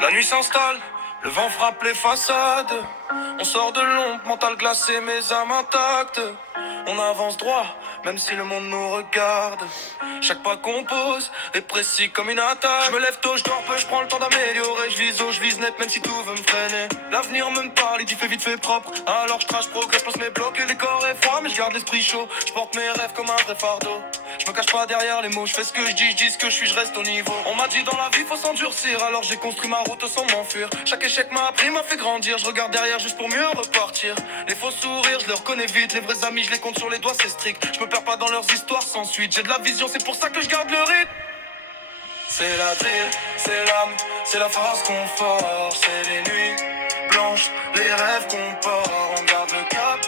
La nuit s'installe, le vent frappe les façades. On sort de l'ombre, mental glacé, mes âmes intactes. On avance droit, même si le monde nous regarde. Chaque pas qu'on pose est précis comme une attaque. Je me lève tôt, je dors peu, je prends le temps d'améliorer. Je vise haut, je vise net, même si tout veut me freiner. L'avenir me parle, il dit fait vite, fait propre. Alors je crache, progresse, passe mes blocs et les corps est froid. Mais je garde l'esprit chaud, je porte mes rêves comme un vrai fardeau. Je me cache pas derrière les mots, je fais ce que je dis ce que je suis, je reste au niveau. On m'a dit dans la vie faut s'endurcir, alors j'ai construit ma route sans m'enfuir. Chaque échec m'a appris, m'a fait grandir, je regarde derrière juste pour mieux repartir. Les faux sourires, je les reconnais vite, les vrais amis, je les compte sur les doigts, c'est strict. Je me perds pas dans leurs histoires sans suite, j'ai de la vision, c'est pour ça que je garde le rythme. C'est la drill, c'est l'âme, c'est la force qu'on force, c'est les nuits blanches, les rêves qu'on porte. On garde le cap,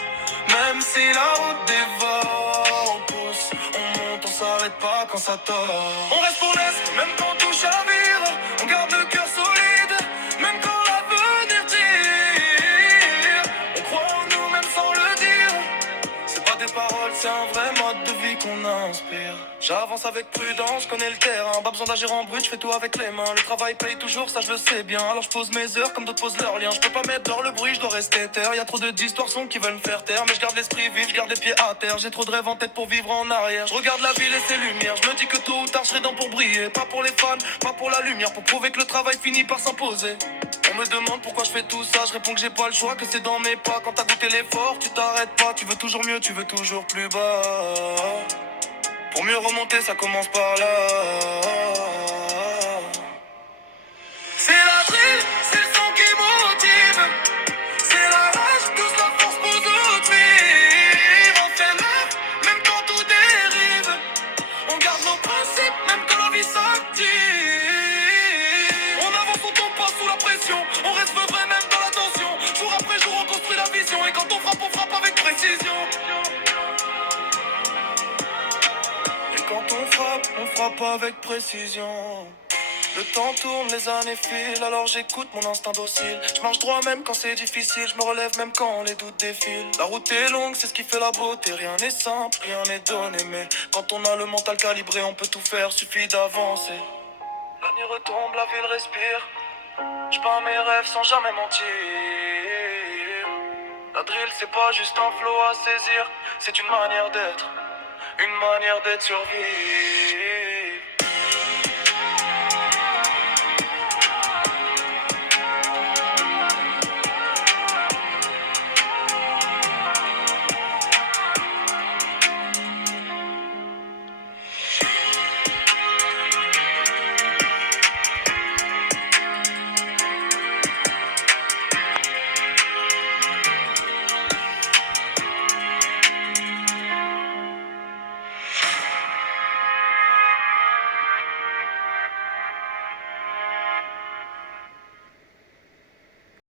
même si la route dévore. On pousse, on monte, on s'arrête pas quand ça tord. On reste pour l'est, même quand tout chavire. On garde le cœur solide, même quand l'avenir tire. On croit en nous même sans le dire. C'est pas des paroles, c'est un vrai mode de vie qu'on inspire. J'avance avec prudence, je connais le terrain. Pas besoin d'agir en brut, je fais tout avec les mains. Le travail paye toujours, ça je le sais bien. Alors je pose mes heures comme d'autres posent leurs liens. Je peux pas mettre dans le bruit, je dois rester terre. Y'a trop de distorsions qui veulent me faire taire. Mais je garde l'esprit vif, je garde les pieds à terre. J'ai trop de rêves en tête pour vivre en arrière. Je regarde la ville et ses lumières. Je me dis que tôt ou tard je serai dans pour briller. Pas pour les fans, pas pour la lumière. Pour prouver que le travail finit par s'imposer. On me demande pourquoi je fais tout ça, je réponds que j'ai pas le choix, que c'est dans mes pas. Quand t'as goûté l'effort, tu t'arrêtes pas, tu veux toujours mieux, tu veux toujours plus bas. Pour mieux remonter, ça commence par là. C'est la drill, c'est le son qui motive. C'est la rage, tous la force pour nous vivre. On fait l'œuvre, même quand tout dérive. On garde nos principes, même quand la vie s'active. On avance, on tombe pas sous la pression. On reste vrai même dans la tension. Jour après jour, on construit la vision. Et quand on frappe avec précision. Et quand on frappe avec précision. Le temps tourne, les années filent, alors j'écoute mon instinct docile. Je marche droit même quand c'est difficile, je me relève même quand les doutes défilent. La route est longue, c'est ce qui fait la beauté, rien n'est simple, rien n'est donné. Mais quand on a le mental calibré, on peut tout faire, suffit d'avancer. La nuit retombe, la ville respire, je peins mes rêves sans jamais mentir. La drill c'est pas juste un flow à saisir, c'est une manière d'être sur vie.